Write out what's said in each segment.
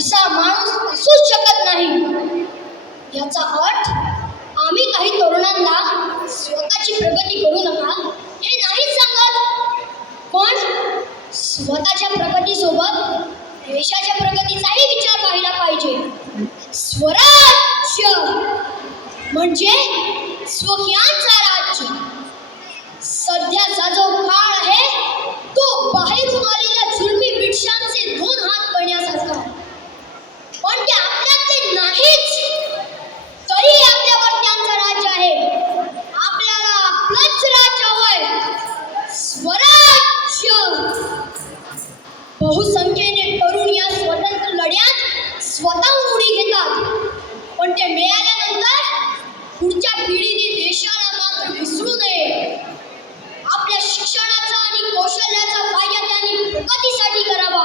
असा माणूस असूच शकत नाही. याचा अर्थ आम्ही काही तरुणांना स्वतःची प्रगती करू नका हे नाही सांगत, पण स्वतःच्या प्रगतीसोबत देशाच्या प्रगतीचाही विचार व्हायला पाहिजे. स्वराज्य म्हणजे स्वकीयांचा राज्य. सध्याचा जो काळ आहे तो बाहेरून आलेल्या जुलमी ब्रिटिशांचे 2 हात करण्यासारखा, पण ते आपल्यातले नाहीच, तरी आपल्यावर त्यांचं राज्य आहे. आपल्याला आपलंच राज्य हवंय, स्वराज्य. बहुसंख्येने तरुण या स्वतंत्र लढ्यात स्वतःहून उडी घेतात, पण ते मिळाल्यानंतर पुढच्या पिढीने देशाला मात्र विसरू नये. आपल्या शिक्षणाचा आणि कौशल्याचा फायदा त्यांनी प्रगतीसाठी करावा.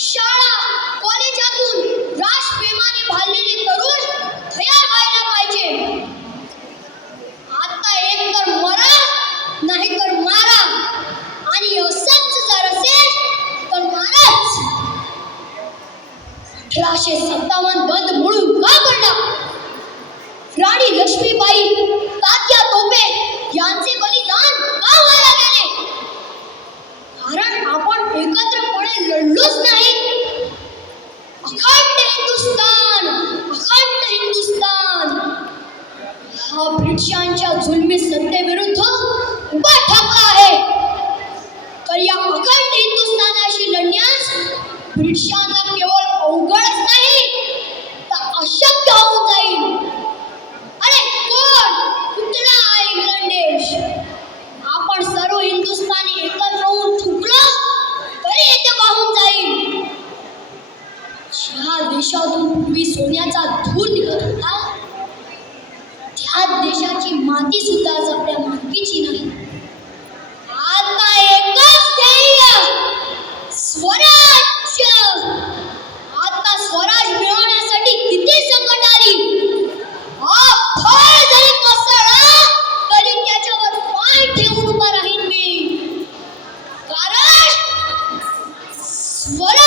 शाळा कॉलेजातून राष्ट्रप्रेमाने भाललेले तरुण तयार व्हायला पाहिजे. आता एक तर मरा नाही तर मारा, आणि असंच जर असेल तर माराच. 1857 बंद म्हणून का पडला? राणी लक्ष्मीबाई, तात्या टोपे यांचे बलिदान का व्हायला गेले? कारण आपण एकत्रपणे लढलोच नाही. अखंड हिंदुस्थान, अखंड हिंदुस्थान हा ब्रिटिशांच्या जुलमी सत्तेविरुद्ध उभा ठाकला आहे. तर या अखंड हिंदुस्थानाशी लढण्यास ब्रिटिशांना केवळ अवघडच नाही तर अशक्य होऊन जाईल. अरे कोण कुठला आहे इंग्लंड देश? आपण सर्व हिंदुस्थानी एकत्र होऊन थुकलो तरी येथे वाहून जाईल. ज्या देशातून पूर्वी सोन्याचा धूर निघत होता त्या देशाची माती सुद्धा आपल्या मालकीची नाही. आता एकच ध्येय, स्वराज्य. आता स्वराज मिळवण्यासाठी किती संकट आली, हा फळ जरी कोसळला तरी त्याच्यावर पाय ठेवून उभा राहीन मी. कारण स्वराज्य